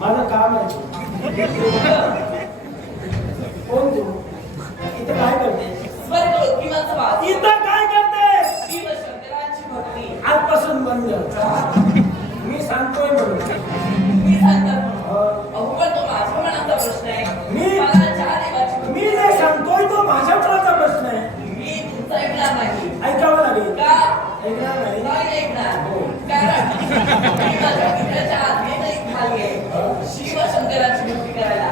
माझं काम आहे. कोण तू? इथं काय करते? इथं काय करते? आजपासून बंद. मी सांगतोय म्हणून. मी जे सांगतोय तो माझ्या मनाचा प्रश्न आहे. ऐकावं लागेल. ऐकणार नाही. शिवशंकराची भक्ती करायला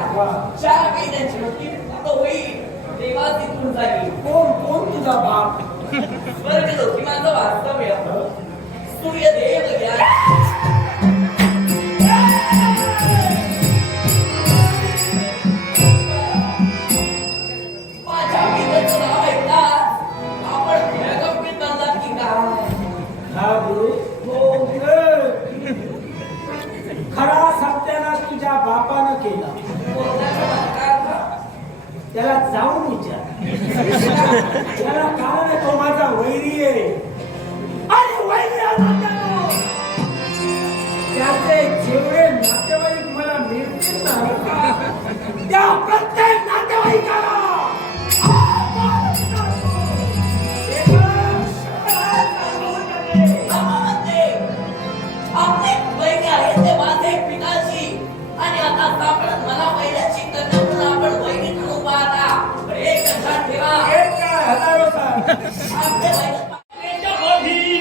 4 महिन्यांची भक्ती आता होईल तेव्हा तिथून जाईल. कोण तुझा बाप? स्वर्ग लोकी माझं वास्तव्य सूर्यदेव या माझ्या पित्याचं नाव ऐकता आपण या गप्पीत बांधलात की काय? हा गुरु खरा सत्यानाश तुझ्या बापानं केला. त्याला जाऊन विचार. त्याला कारण आहे तो माझा वैरी आहे. आणि वैरी त्याचे जेवढे नातेवाईक मला मिळतील ना त्या प्रत्येक नातेवाईकाला आपले वैरी आहे ते माझे पिताची आणि आता सापडत मला वैऱ्याची कन्या आपण वैरी ठरवू पाहता. एक लक्षात ठेवा. एक काय हजारो साल आपले वैरी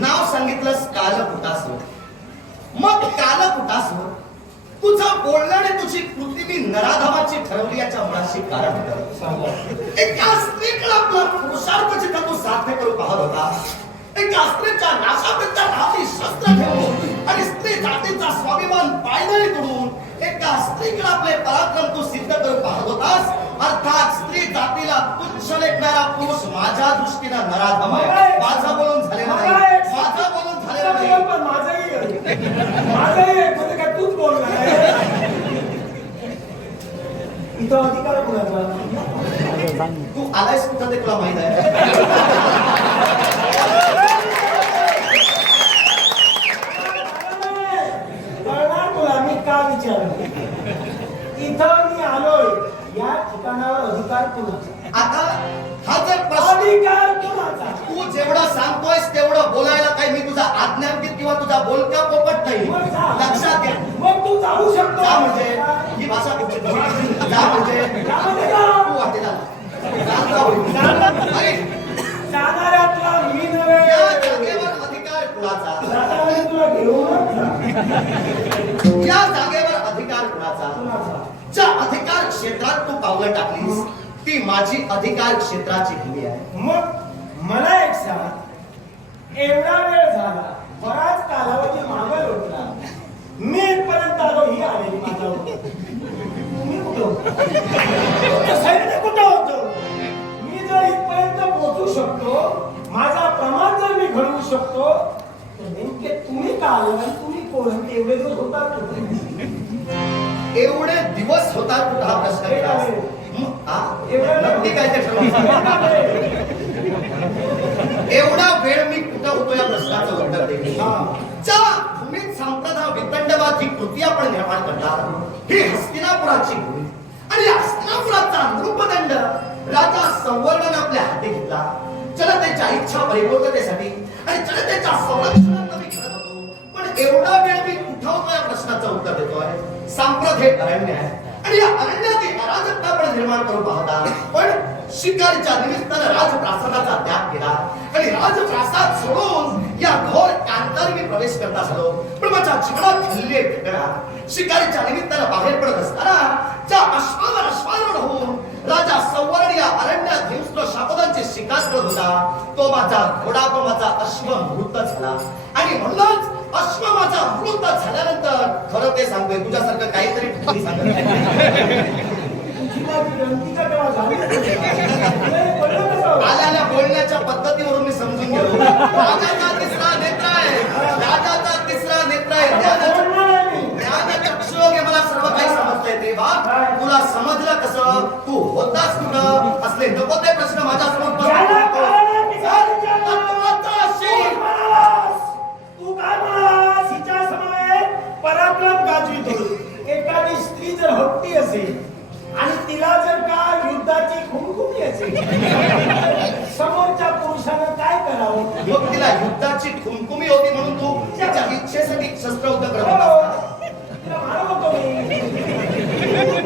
नाव सांगितलंस कालकुटासूर. मग कालकुटासूर तुझं बोलणं आणि तुझी कृती मी नराधमाची ठरवली याच्या मुळाशी कारण होतं. एका स्त्रीकडे आपला पुरुषार्थ जिथं तू साध्य करू पाहत होता, एका स्त्रीच्या नाशापेक्षा हाती शस्त्र ठेवून आणि स्त्री जातीचा स्वाभिमान पायदळी तोडून एका स्त्रीकडे आपले पराक्रम तू सिद्ध करू पाहत होतास. अर्थात स्त्री जातीला तुच्छ लेखणारा पुरुष माझ्या दृष्टीनं नराधम आहे. माझं बोलून झालेलं नाही. माझं बोलून झालेलं नाही. पण माझंही म्हणजे काय तूच बोलणार आहे. इथं अधिकार कुणाचा? तू आलायस कुठं ते तुला माहित आहे. तुला मी का विचारलं? इथं मी आलोय या ठिकाणी ठिकाणावर अधिकार कोणाचा? आता हा जर प्रश्न अधिकार कोणाचा? तू जेवढं सांगतोयस तेवढं बोलायला काही मी तुझा आज्ञांकित किंवा तुझा बोलका पोपट नाही. मग जा. लक्षात घे. मग तू जाऊ शकतो. जा म्हणजे ही भाषा कुठची? जा म्हणजे जा म्हणजे जा. तू वाटेला जा होईल. ऐक, जाणाऱ्यातला मी नव्हे. या जागेवर अधिकार कुणाचा? जाणाऱ्याने तुला घेऊनच जा. या जागेवर अधिकार कुणाचा? कोणाचा? ज्या अधिकार क्षेत्रात तू पावलं टाकलीस ती माझी अधिकार क्षेत्राची भूमी आहे. मग मला एक सांग, एवढा वेळ झाला, बराच कालावधी मागे होता, मी इथपर्यंत आलो, ही आलेली माझ्यावर. तुम्ही कुठं होता? सैन्य कुठं होतं? मी जर इथपर्यंत पोहोचू शकतो, माझा प्रमाण जर मी घडवू शकतो, तर नेमके तुम्ही का आले आणि तुम्ही कोण? एवढे दिवस होता एवढे दिवस होता कुठं हा प्रश्न केला? नक्की काय ते ठरवलं? एवढा वेळ मी कुठं होतो या प्रश्नाचं उत्तर देईल. ज्या भूमीत संप्रदा वितंडवाद ही कृती आपण निर्माण करणार ही हस्तिनापुराची भूमी आणि या हस्तिनापुराचा नृपदंड राजा संवर्णन आपल्या हाती घेतला. जनतेच्या इच्छा परिपूर्णतेसाठी आणि जनतेच्या संरक्षणात मी करत होतो. पण एवढा वेळ मी कुठं होतो या प्रश्नाचं उत्तर देतोय. सांप्रत हे अरण्य आहे आणि या अरण्याची अराजकता आपण निर्माण करू पाहता. पण शिकारीच्या निमित्तानं राजप्रासादाचा त्याग केला आणि राजप्रासाद सोडून या घोर कांतारी मी प्रवेश करता झालो. पण माझ्या जीवनात खिल्ले ठिकाणा शिकारीच्या निमित्तानं बाहेर पडत असताना ज्या अश्वावर अश्वारूढ होऊन राजा संवर्ण या अरण्यात हिंस्र शापदांची शिकार करत होता तो माझा घोडा, तो माझा अश्व मृत झाला. आणि म्हणूनच अश्व माझा मृत झाल्यानंतर खरं ते सांगतोय तुझ्यासारखं काहीतरी ठिकाणी सांगत आल्याला बोलण्याच्या पद्धतीवरून मी समजून गेलो. राजाचा तिसरा नेत्र आहे, राजाचा तिसरा नेत्र आहे. ज्ञानचक्षुयोगे मला सर्व काही समजतंय. ते बा तुला समजलं कसं? तू होतास कुठं? असले नको ते प्रश्न माझ्या समोर तू काय म्हणालास? हिच्या समवेत पराक्रम गाजवितो. एखादी स्त्री जर हट्टी असेल आणि तिला जर का युद्धाची खुमखुमी असेल, समोरच्या पुरुषानं काय करावं? मग तिला युद्धाची खुमखुमी होती म्हणून तू तिच्या इच्छेसाठी शस्त्र उद्योग करत होतास. तिला मारत होतो मी.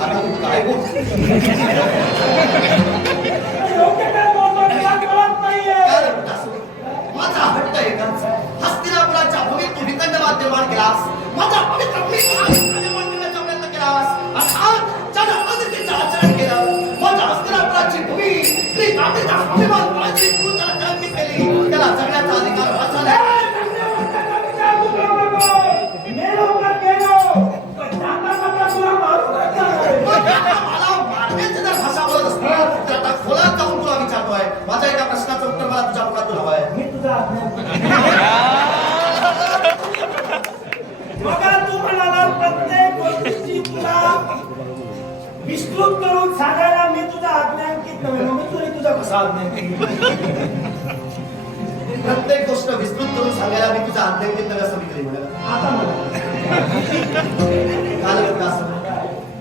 आता तू काय बोल? योग्य काय बोलतो तिला कळत नाहीये. माझा हट्ट आहे का? हस्तिनापुराच्या भूमीत तू वितंडवाद निर्माण केलास. माझ्या पवित्र भूमीत निर्माण करण्याचा प्रयत्न केलास आणि आज ज्यानं अनितीचं आचरण केलं माझ्या हस्तिनापुराची भूमी स्त्री जातीचा स्वाभिमान पराजित करून त्याला कलंकित केली. त्याला जगण्याचा अधिकार वाचवला. मला मारण्याची जर भाषा बोलत असतील तर आता खोलात जाऊन तुला विचारतोय. माझ्या एका प्रश्नाचं उत्तर मला तुझ्या मुखातून हवं आहे. मी तुझा बघा, तू म्हणाला प्रत्येक गोष्टीची तुला विस्तृत करून सांगायला मी तुझा आज्ञांकित नव्हे. मग मी तुझा कसा आज्ञांकित? प्रत्येक गोष्ट विस्तृत करून सांगायला मी तुझा आज्ञांकित नव्हे असं मी कधी म्हणलं? आता मला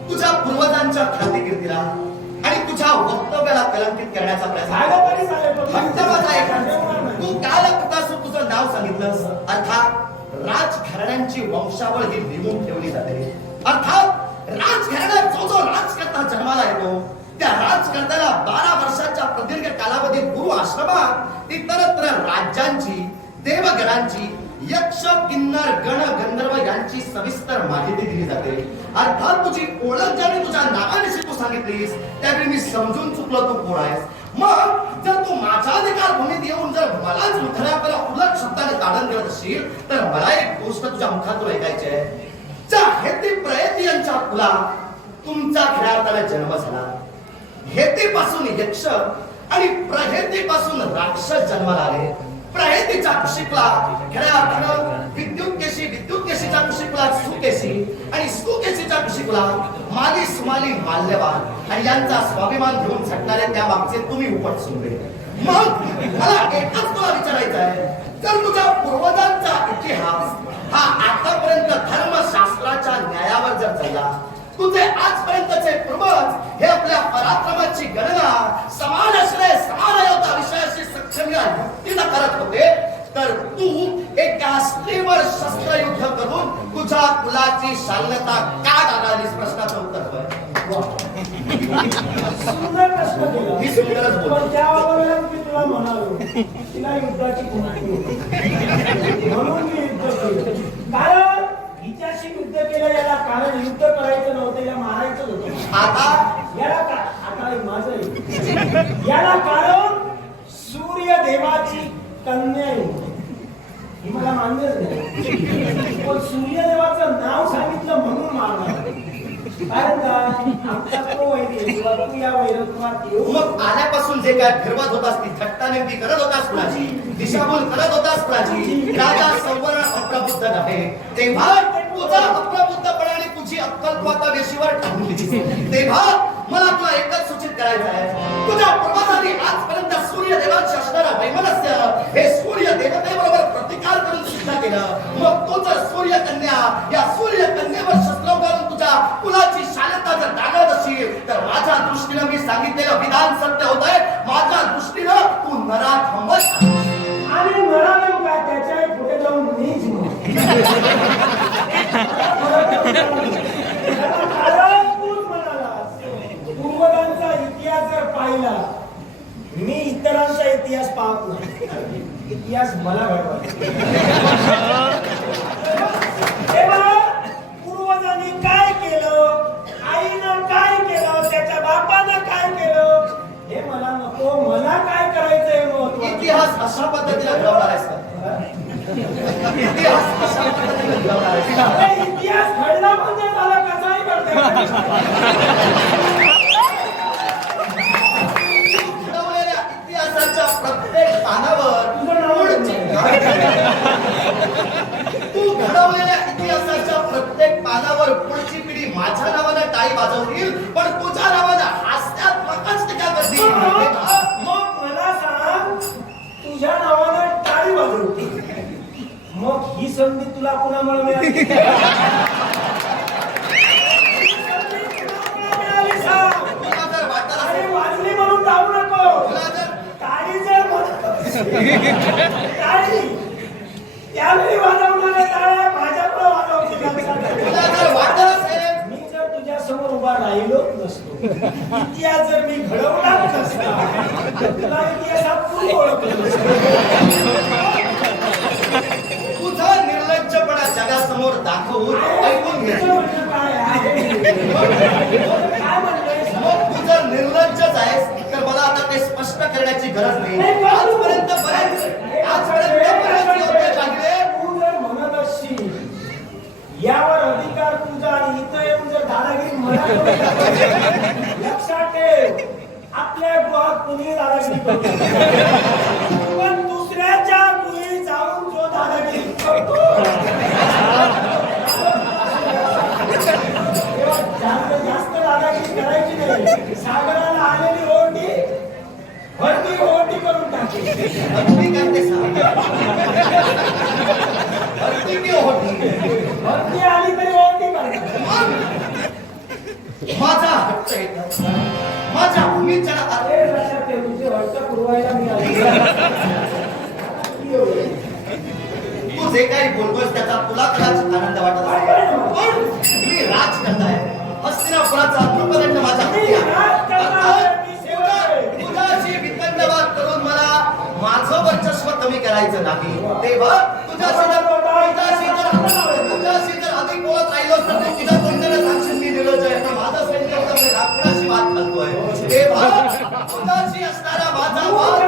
तुझ्या पूर्वजांच्या ख्यातिकीर्तीला आणि तुझ्या वक्तव्याला कलंकित करण्याचा प्रयत्न झालं तरी चालेल, पण फक्त माझा एक तू काल कुठासून तुझं नाव सांगितलंस. अर्थात राजघराण्यांची वंशावळ ही लिहून ठेवली जाते. अर्थात राजघराण्यात जो जो राजकर्ता जन्माला येतो त्या राजकर्त्याला 12 वर्षाच्या प्रदीर्घ कालावधीत गुरु आश्रमात इतरत्र राज्यांची, देवगणांची, यक्ष, किन्नर, गण, गंधर्व यांची सविस्तर माहिती दिली जाते. अर्थात तुझी ओळख ज्यावेळी तुझ्या नावानिशी तू सांगितलीस त्यावेळी मी समजून चुकलो तू कोण आहेस. मग जर तू माझ्या अधिकार भूमीत येऊन जर मलाच उठण्याला उलट शब्दाने ताडण करत असशील तर मला एक गोष्ट तुझ्या मुखातून ऐकायची आहे. ज्या हेती प्रयती यांच्या कुला तुमचा खेळार्थाला जन्म झाला. हेतीपासून यक्ष आणि प्रहेतीपासून राक्षस जन्माला आले. प्रहेतीच्या कुशिकला खऱ्या अर्थानं विद्युतकेशीच्या कुशिकला सुकेशी आणि सुकेशीच्या कुशिकला माली सुमाली माल्यवान आणि यांचा स्वाभिमान घेऊन झटणारे त्या मागचे तुम्ही उपट सुनले. मग मला एकच तुला विचारायचं आहे, जर तुझ्या पूर्वजांचा इतिहास हा आतापर्यंत धर्मशास्त्राच्या न्यायावर जर चालला, तुझे आजपर्यंतचे पूर्वज हे आपल्या पराक्रम कुळाची शाल्यता का दादालीस प्रश्नाचं उत्तर होय. सुंदर प्रश्न केला. मी सुंदरच बोलतो. पण त्याबरोबर मी तुला म्हणालो तिला युद्धाची कुणाची होती. म्हणून मी युद्ध केलं. कारण हिच्याशी युद्ध केलं याला कारण युद्ध करायचं नव्हतं, याला मारायचं होतं. आता याला का आता हे माझं आहे. याला कारण सूर्यदेवाची कन्या आहे. ही मला मान्यच नाही. पण सूर्यदेवाचं नाव सांगितलं म्हणून मारणार. कारण का आमचा तो वैरी किंवा तू या वैरत्वात येऊ मग आल्यापासून जे काय फिरवत होतास ती थट्टा नेमकी करत होतास कुणाची, दिशाभूल करत होतास कुणाची. राजा संवर्ण अप्रबुद्ध नव्हे तेव्हा तुझा अप्रबुद्धपणा आणि तुझी अक्कल तू आता वेशीवर टाकून दिलीस. तेव्हा मला तुला एकच सूचित करायचं आहे, तुझ्या पूर्वजांनी आजपर्यंत सूर्यदेवांशी असणारा वैमनस्य हे सूर्य देवतेबरोबर प्रतिकार करून सिद्ध केलं. मग तो जर सूर्यकन्या या सूर्यकन्येवर शस्त्र करून तुझ्या कुलाची शालता जर दागत असेल तर माझ्या दृष्टीनं मी सांगितलेलं विधान सत्य होत आहे. माझ्या दृष्टीनं तू नराधमच आणि नराधम काय त्याच्या पुढे जाऊन नीच कारण तूच म्हणालास पूर्वजांचा इतिहास जर पाहिला, मी इतरांचा इतिहास पाहत नाही, इतिहास मला घडवायचा. पूर्वजांनी काय केलं, आईनं काय केलं, त्याच्या बापानं काय केलं हे मला नको. मला काय करायचंय महत्त्वाचं. इतिहास अशा पद्धतीने घडवणार आहेस का? इतिहास अशा पद्धतीने घडवणार आहेस का? अरे इतिहास घडला म्हणजे झाला, कसाही करता घडवलेल्या इतिहासाच्या प्रत्येक पानावर तू घडवलेल्या इतिहासाच्या प्रत्येक पानावर पुढची पिढी माझ्या नावानं टाळी वाजवतील, पण तुझ्या नावानं हास्यात्मकच टीका करतील. मग मला सांग, तुझ्या नावानं टाळी वाजवते, मग ही संधी तुला कुणामुळे मिळाली? मिळाली सांग. तुला जर वाटत अरे असेल, वाजली म्हणून जाऊ नको. तुला जर टाळी जर टाळी त्यावेळी वाजवणाऱ्या टाळ्या माझ्याकडे वाजवतील. तुला जर वाटत असेल, मी जर तुझ्या समोर उभा राहिलोच नसतो, इतिहास जर मी घडवलाच नसता, तुला इतिहासात तू ओळखलं तुझा निर्लज्जपणा जगासमोर दाखवून ऐकून घे. काय आहे काय म्हणतोयस? मग तू जर निर्लज्जच आहेस तर मला आता ते स्पष्ट करण्याची गरज नाही. आजपर्यंत बरेच लोक सांगले, तू जर म्हणत असशील यावर अधिकार तुझा आणि इथं येऊन जर दादागिरी मला लक्षात ठेव, आपल्या गृहात कुणी दादागिरी करतो, पण दुसऱ्याच्या गृही जाऊन जो दादागिरी करतो तेव्हा जास्त दादागिरी करायची नाही. सागराला आलेली ओढणी भरती ओढणी करून टाकली. अगदी काय ते सांग. अगदी की होती. भरती आली तरी ओढणी करतात. माझा हट्ट एकच, माझ्या भूमीच्या अरे लक्षात ठेव, तुझे हट्ट पुरवायला मी तू जे काही बोलतोस त्याचा तुला कदाचित आनंद वाटत असेल, पण मी राजकर्ता आहे. हस्तिनापुराचा नृपदंड माझा हाती आहे. तुझ्याशी वितंडवाद करून मला माझं वर्चस्व कमी करायचं नाही. तेव्हा तुझ्याशी जर अधिक बोलत राहिलो तर तू तुझ्या तोंडाने सांगशील मी निरोज आहे, माझा सैन्य होता मी राक्षणाशी वाद घालतोय. तेव्हा तुझ्याशी असणारा माझा वाद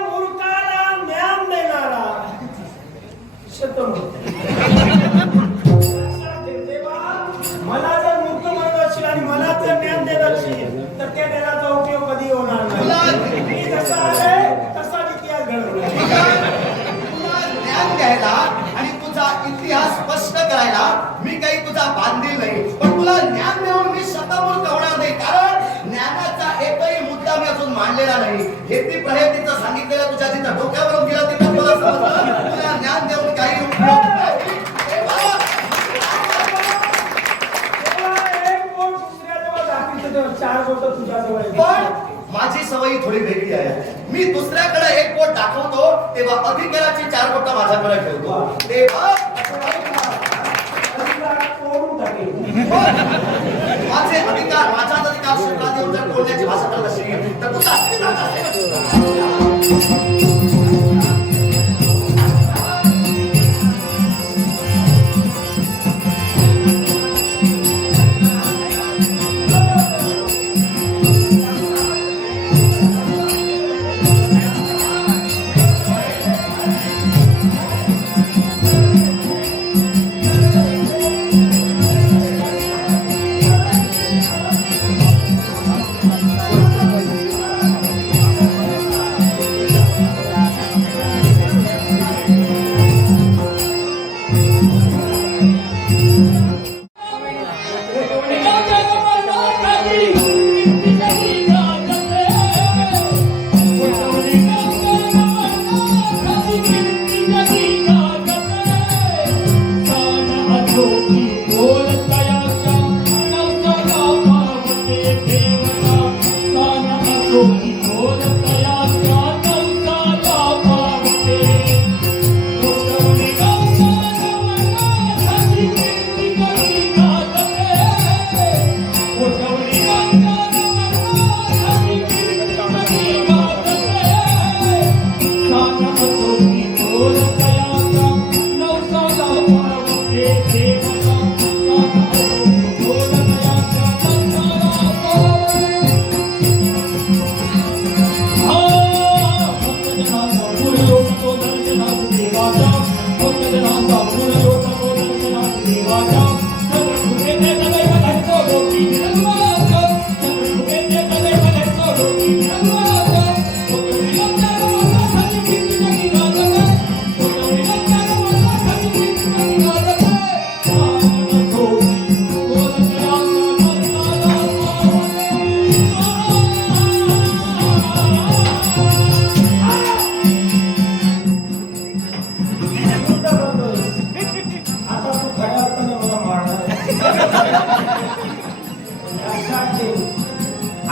मूर्खाला ज्ञान देणारा शतमूर्ख. मला जर मूर्ख म्हणत असशील आणि मला जर ज्ञान देत असशील तर त्या ज्ञानाचा उपयोग कधी होणार नाही. मी जसा आहे तसा इतिहास घडवला. तुला ज्ञान द्यायला आणि तुझा इतिहास स्पष्ट करायला मी काही तुझा बांधील नाही, पण तुला ज्ञान देऊन मी शतमूर्ख होणार नाही. कारण ज्ञानाचा एकही मुद्दा मी अजून मांडलेला नाही. हे ती प्रयत्नीचं सांगितलेलं तुझ्या तिथं डोक्यावरून गेला तिथं तुला समजलं. तुला ज्ञान देऊन काही उपयोग नाही. चार बोट तुझ्या जवळ पण माझी सवयी थोडी वेगळी आहे. मी दुसऱ्याकडे एक बोट दाखवतो तेव्हा अधिकाराची चार बोट माझ्याकडे ठेवतो. तेव्हा कोण माझे अधिकार माझ्याच अधिकार क्षेत्रात येऊन जर बोलण्याची भाषा करत असेल तर तू जास्त जात असेल.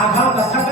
आघाव कसा